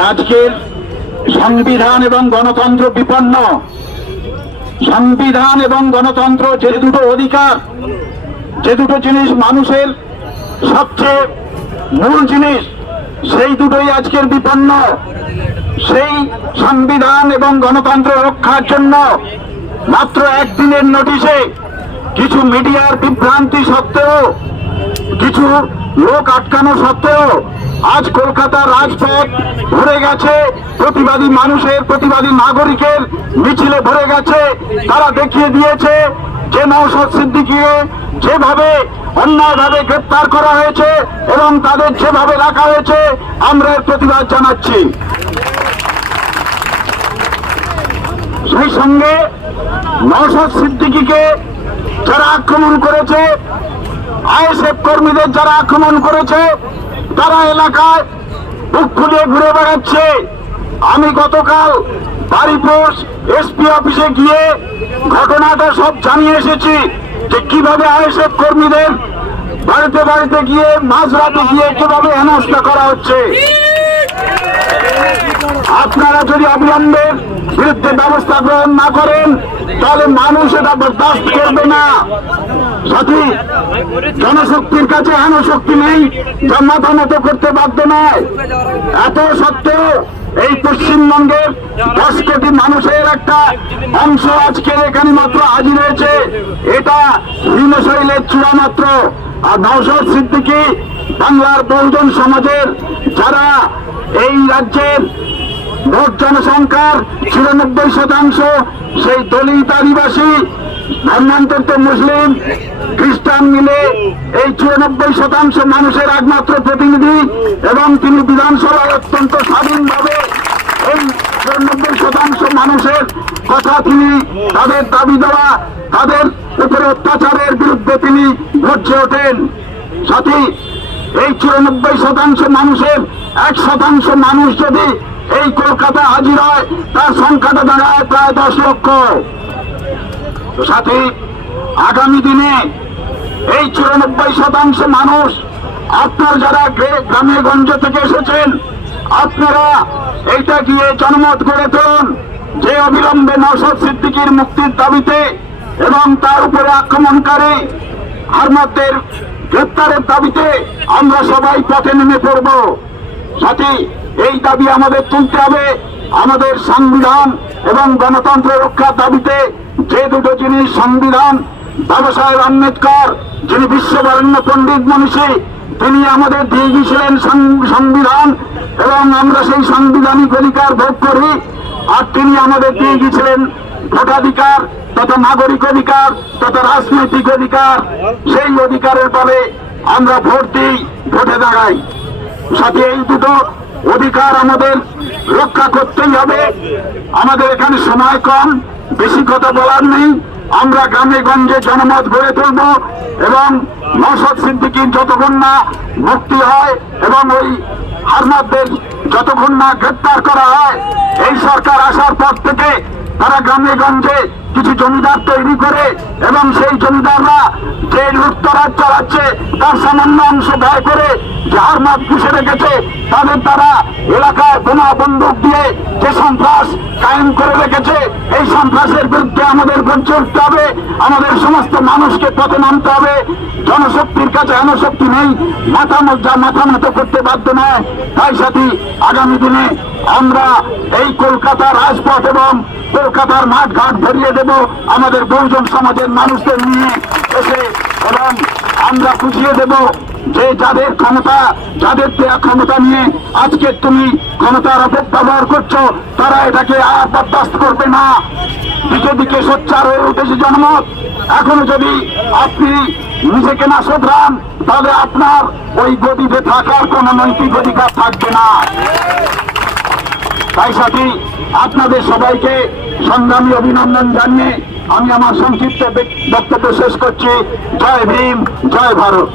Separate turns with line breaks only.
আজকের সংবিধান এবং গণতন্ত্র বিপন্ন। সংবিধান এবং গণতন্ত্র যে দুটো অধিকার, যে দুটো জিনিস মানুষের সবচেয়ে মূল জিনিস, সেই দুটোই আজকের বিপন্ন। সেই সংবিধান এবং গণতন্ত্র রক্ষার জন্য মাত্র একদিনের নোটিশে কিছু মিডিয়ার বিভ্রান্তি সত্ত্বেও কিছু লোক আটকানো সত্ত্বেও আজ কলকাতার রাজপথ ভরে গেছে। প্রতিবাদী মানুষের, প্রতিবাদী নাগরিকের মিছিলে ভরে গেছে। তারা দেখিয়ে দিয়েছে যে নৌসদ সিদ্দিকিকে যেভাবে অন্যায়ভাবে গ্রেপ্তার করা হয়েছে এবং তাদের যেভাবে রাখা হয়েছে, আমরা এর প্রতিবাদ জানাচ্ছি। সেই সঙ্গে নৌসদ সিদ্দিকিকে যারা আক্রমণ করেছে আইএসএফ কর্মীদের যারা আক্রমণ করেছে, তারা এলাকায় বুক ঘুরে বেড়াচ্ছে। আমি গতকাল বাড়িপোষ এসপি অফিসে গিয়ে ঘটনাটা সব জানিয়ে এসেছি যে কীভাবে আইএসএফ কর্মীদের বাড়িতে বাড়িতে গিয়ে মাঝরাতে গিয়ে কীভাবে হেনস্থা করা হচ্ছে। আপনারা যদি অবিলম্বে বিরুদ্ধে ব্যবস্থা গ্রহণ না করেন, তাহলে মানুষ এটা বরদাস্ত করবে না। সাথী, জনশক্তির কাছে এমন শক্তি নেই, যা মাথা নত করতে বাধ্য নয়। এত সত্ত্বেও এই পশ্চিমবঙ্গের দশ কোটি মানুষের একটা অংশ আজকে এখানে মাত্র হাজির হয়েছে। এটা হিমশৈলের চূড়া মাত্র। আর নওশাদ সিদ্দিকী বাংলার বহুজন সমাজের যারা এই রাজ্যের ভোট জনসংখ্যার চুরানব্বই শতাংশ, সেই দলিত আদিবাসী, ধর্মান্তরিত মুসলিম, খ্রিস্টান মিলে এই চুরানব্বই শতাংশ মানুষের একমাত্র প্রতিনিধি এবং তিনি বিধানসভায় অত্যন্ত স্বাধীনভাবে এই চুরানব্বই শতাংশ মানুষের কথা তিনি তাদের দাবি দেওয়া তাদের উপরে অত্যাচারের বিরুদ্ধে তিনি গর্জে ওঠেন। সাথী, এই চুরানব্বই শতাংশ মানুষের এক শতাংশ মানুষ যদি এই কলকাতা হাজির হয় তার সংখ্যাটা দাঁড়ায় প্রায় দশ লক্ষ। তো সাথী, আগামী দিনে এই চুরানব্বই শতাংশ মানুষ আপনার যারা গ্রে- গ্রামে গঞ্জ থেকে এসেছেন, আপনারা এইটা গিয়ে জনমত গড়ে তুলুন। যে অবিলম্বে নসদ সিদ্দিকির মুক্তির দাবিতে এবং তার উপরে আক্রমণকারী হারমাতদের গ্রেপ্তারের দাবিতে আমরা সবাই পথে নেমে পড়ব। সাথী এই দাবি আমাদের তুলতে হবে। আমাদের সংবিধান এবং গণতন্ত্র রক্ষার দাবিতে যে দুটো জিনিস সংবিধান, বাবা সাহেব আম্বেদকর, যিনি বিশ্ববরণ্য পণ্ডিত মনীষী, তিনি আমাদের দিয়ে গিয়েছিলেন সংবিধান এবং আমরা সেই সাংবিধানিক অধিকার ভোগ করি। আর তিনি আমাদের দিয়ে গিয়েছিলেন ভোটাধিকার, তথা নাগরিক অধিকার, তথা রাজনৈতিক অধিকার। সেই অধিকারের বলে আমরা ভোট দিই, ভোটে দাঁড়াই। সাথে এই দুটো অধিকার আমাদের রক্ষা করতেই হবে। আমাদের এখানে সময় কম, বেশি কথা বলার নেই। আমরা গ্রামে গঞ্জে জনমত গড়ে তুলব এবং নসদ সিদ্দিকির যতক্ষণ না মুক্তি হয় এবং ওই হারমাতদের যতক্ষণ না গ্রেপ্তার করা হয়, এই সরকার আসার পর থেকে তারা গ্রামে গঞ্জে কিছু জমিদার তৈরি করে এবং সেই জমিদাররা যে লুটতরাজ চালাচ্ছে, তার সামান্য অংশ ব্যয় করে যার মাঠ পুষে রেখেছে, তাদের দ্বারা এলাকায় বোমা বন্দুক দিয়ে যে সন্ত্রাস কায়েম করে রেখেছে, এই সন্ত্রাসের বিরুদ্ধে আমাদের গর্জে উঠতে হবে, আমাদের সমস্ত মানুষকে পথে নামতে হবে। জনশক্তির কাছে জনশক্তি নেই, মাথা যা মাথা মতো করতে বাধ্য নয়। তাই সাথী, আগামী দিনে আমরা এই কলকাতার রাজপথ এবং কলকাতার মাঠ ঘাট ভরিয়ে দেব। আমাদের বহুজন সমাজের মানুষদের নিয়ে এসে এবং আমরা বুঝিয়ে দেব যে যাদের ক্ষমতা, যাদের দেয়া ক্ষমতা নিয়ে আজকে তুমি ক্ষমতার অপব্যবহার করছ, তারা এটাকে আর বরদাস্ত করবে না। দিকে সোচ্চার হয়ে উঠেছে জনমত। এখনও যদি আপনি নিজেকে না শোধরান, তাহলে আপনার ওই গদিতে থাকার কোনো নৈতিক অধিকার থাকবে না। তাই সাথী, আপনাদের সবাইকে সংগ্রামী অভিনন্দন জানিয়ে আমি আমার সংক্ষিপ্ত বক্তব্য শেষ করছি। জয় ভীম জয় ভারত।